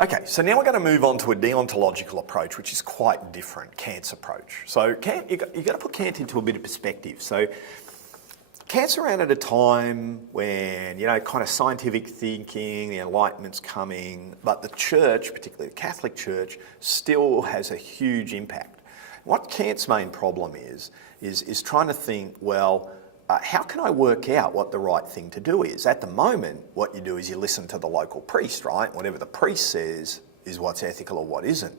Okay, so now we're going to move on to a deontological approach, which is quite different, Kant's approach. So Kant, you've got to put Kant into a bit of perspective. So Kant's around at a time when, kind of scientific thinking, the Enlightenment's coming, but the church, particularly the Catholic Church, still has a huge impact. What Kant's main problem is trying to think, well, how can I work out what the right thing to do is? At the moment, what you do is you listen to the local priest, right? Whatever the priest says is what's ethical or what isn't.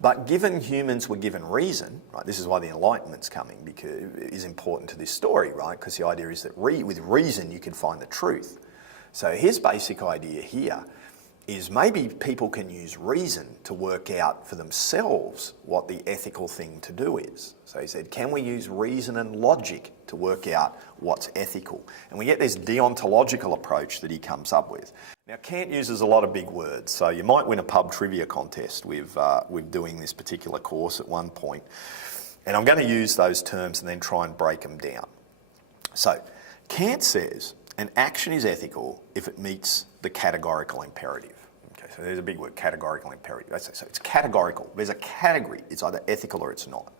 But given humans were given reason, right, this is why the Enlightenment's coming, because it is important to this story, right? Because the idea is that with reason you can find the truth. So his basic idea here is maybe people can use reason to work out for themselves what the ethical thing to do is. So he said, can we use reason and logic to work out what's ethical? And we get this deontological approach that he comes up with. Now, Kant uses a lot of big words, so you might win a pub trivia contest with doing this particular course at one point. And I'm going to use those terms and then try and break them down. So, Kant says an action is ethical if it meets the categorical imperative. Okay, so there's a big word, categorical imperative. So it's categorical. There's a category. It's either ethical or it's not.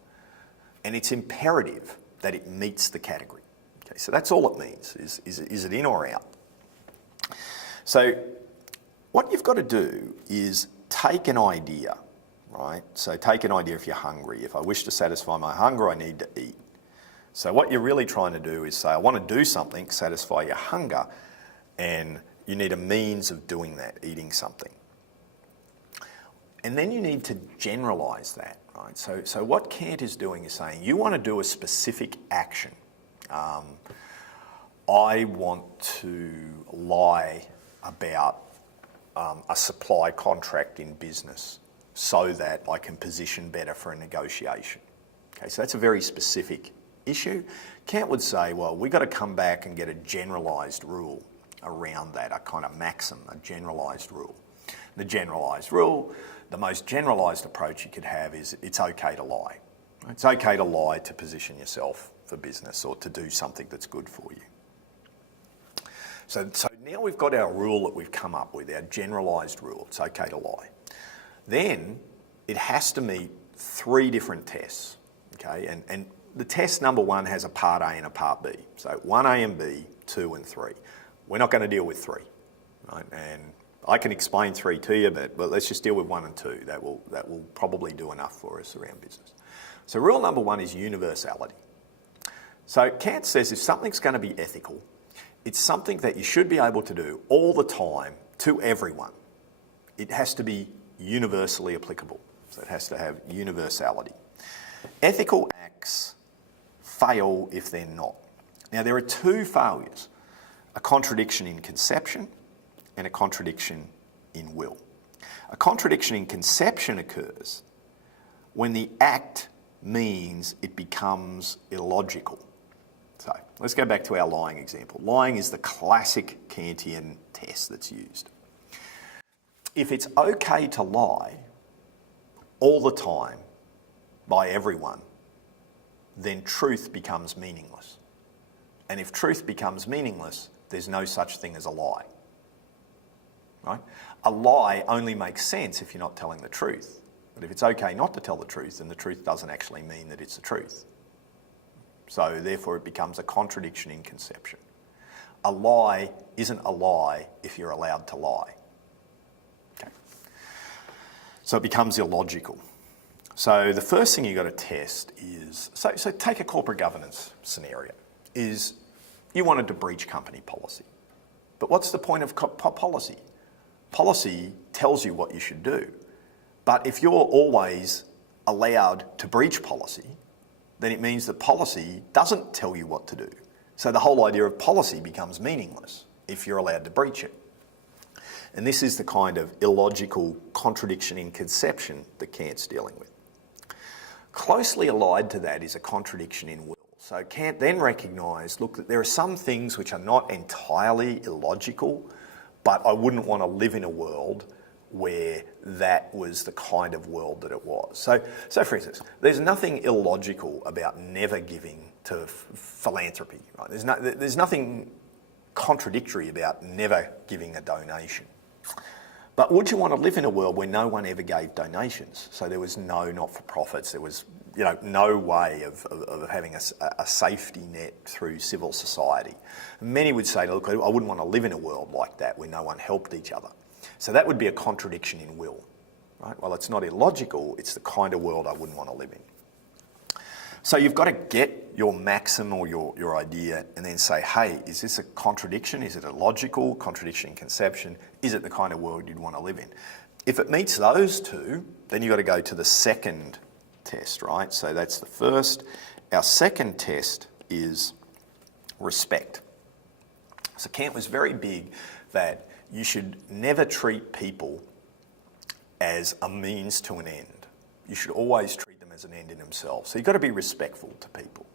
And it's imperative that it meets the category. Okay, so that's all it means, is it in or out? So what you've got to do is take an idea, right? So take an idea if you're hungry. If I wish to satisfy my hunger, I need to eat. So what you're really trying to do is say, I want to do something, satisfy your hunger, and you need a means of doing that, eating something. And then you need to generalise that, right? So what Kant is doing is saying, you want to do a specific action. I want to lie about a supply contract in business so that I can position better for a negotiation. Okay, so that's a very specific issue. Kant would say, well, we've got to come back and get a generalised rule around that, a kind of maxim, a generalised rule. The generalised rule, the most generalised approach you could have is it's okay to lie. It's okay to lie to position yourself for business or to do something that's good for you. So now we've got our rule that we've come up with, our generalised rule. It's okay to lie. Then it has to meet 3 different tests, okay? And the test number 1 has a part A and a part B. So 1A and B, 2 and 3. We're not going to deal with 3, right? And I can explain 3 to you, but let's just deal with 1 and 2. That will probably do enough for us around business. So rule number 1 is universality. So Kant says if something's going to be ethical, it's something that you should be able to do all the time to everyone. It has to be universally applicable. So it has to have universality. Ethical acts fail if they're not. Now there are 2 failures, a contradiction in conception and a contradiction in will. A contradiction in conception occurs when the act means it becomes illogical. So let's go back to our lying example. Lying is the classic Kantian test that's used. If it's okay to lie all the time by everyone, then truth becomes meaningless. And if truth becomes meaningless, there's no such thing as a lie. Right? A lie only makes sense if you're not telling the truth. But if it's okay not to tell the truth, then the truth doesn't actually mean that it's the truth. So therefore it becomes a contradiction in conception. A lie isn't a lie if you're allowed to lie. Okay. So it becomes illogical. So the first thing you've got to test is, so take a corporate governance scenario, is you wanted to breach company policy. But what's the point of policy? Policy tells you what you should do. But if you're always allowed to breach policy, then it means that policy doesn't tell you what to do. So the whole idea of policy becomes meaningless if you're allowed to breach it. And this is the kind of illogical contradiction in conception that Kant's dealing with. Closely allied to that is a contradiction in will. So Kant then recognised, look, that there are some things which are not entirely illogical, but I wouldn't want to live in a world where that was the kind of world that it was. So for instance, there's nothing illogical about never giving to philanthropy. Right? There's nothing contradictory about never giving a donation. But would you want to live in a world where no one ever gave donations? So there was no not-for-profits, there was no way of having a safety net through civil society. Many would say, look, I wouldn't want to live in a world like that where no one helped each other. So that would be a contradiction in will, right? Well, it's not illogical, it's the kind of world I wouldn't want to live in. So you've got to get your maxim or your idea and then say, hey, is this a contradiction? Is it a logical contradiction in conception? Is it the kind of world you'd want to live in? If it meets those two, then you've got to go to the second test, right? So that's the first. Our second test is respect. So Kant was very big that you should never treat people as a means to an end. You should always treat them as an end in themselves. So you've got to be respectful to people.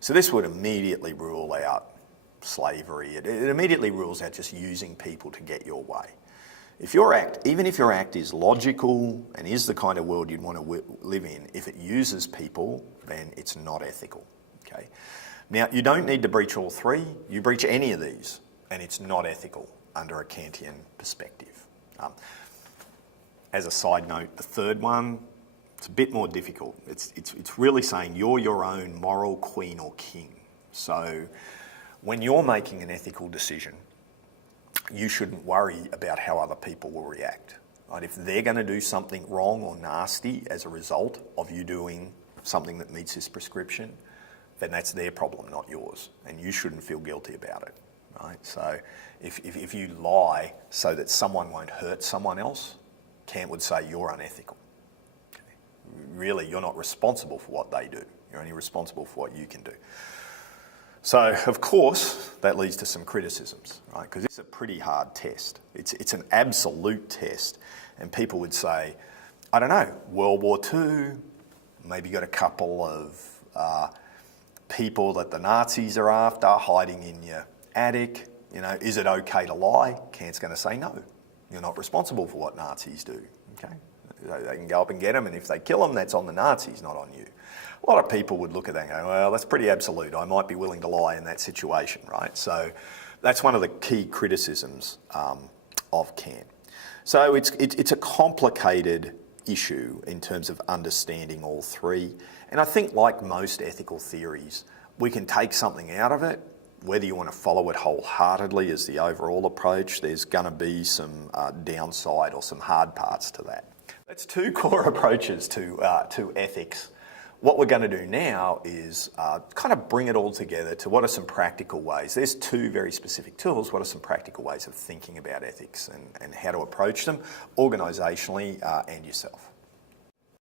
So this would immediately rule out slavery. It immediately rules out just using people to get your way. Even if your act is logical and is the kind of world you'd want to live in, if it uses people, then it's not ethical. Okay. Now, you don't need to breach all three. You breach any of these, and it's not ethical under a Kantian perspective. As a side note, the third one, it's a bit more difficult. It's really saying you're your own moral queen or king. So when you're making an ethical decision, you shouldn't worry about how other people will react. Right? If they're going to do something wrong or nasty as a result of you doing something that meets this prescription, then that's their problem, not yours. And you shouldn't feel guilty about it. Right? So if you lie so that someone won't hurt someone else, Kant would say you're unethical. Okay? Really, you're not responsible for what they do. You're only responsible for what you can do. So, of course, that leads to some criticisms, right? Because it's a pretty hard test. It's an absolute test. And people would say, I don't know, World War II, maybe you got a couple of people that the Nazis are after hiding in your attic. Is it okay to lie? Kant's going to say no. You're not responsible for what Nazis do, okay? They can go up and get them, and if they kill them, that's on the Nazis, not on you. A lot of people would look at that and go, well, that's pretty absolute. I might be willing to lie in that situation, right? So that's one of the key criticisms of Kant. So it's a complicated issue in terms of understanding all three. And I think like most ethical theories, we can take something out of it. Whether you want to follow it wholeheartedly as the overall approach, there's going to be some downside or some hard parts to that. That's two core approaches to ethics. What we're going to do now is kind of bring it all together to what are some practical ways. There's two very specific tools. What are some practical ways of thinking about ethics and how to approach them organisationally and yourself?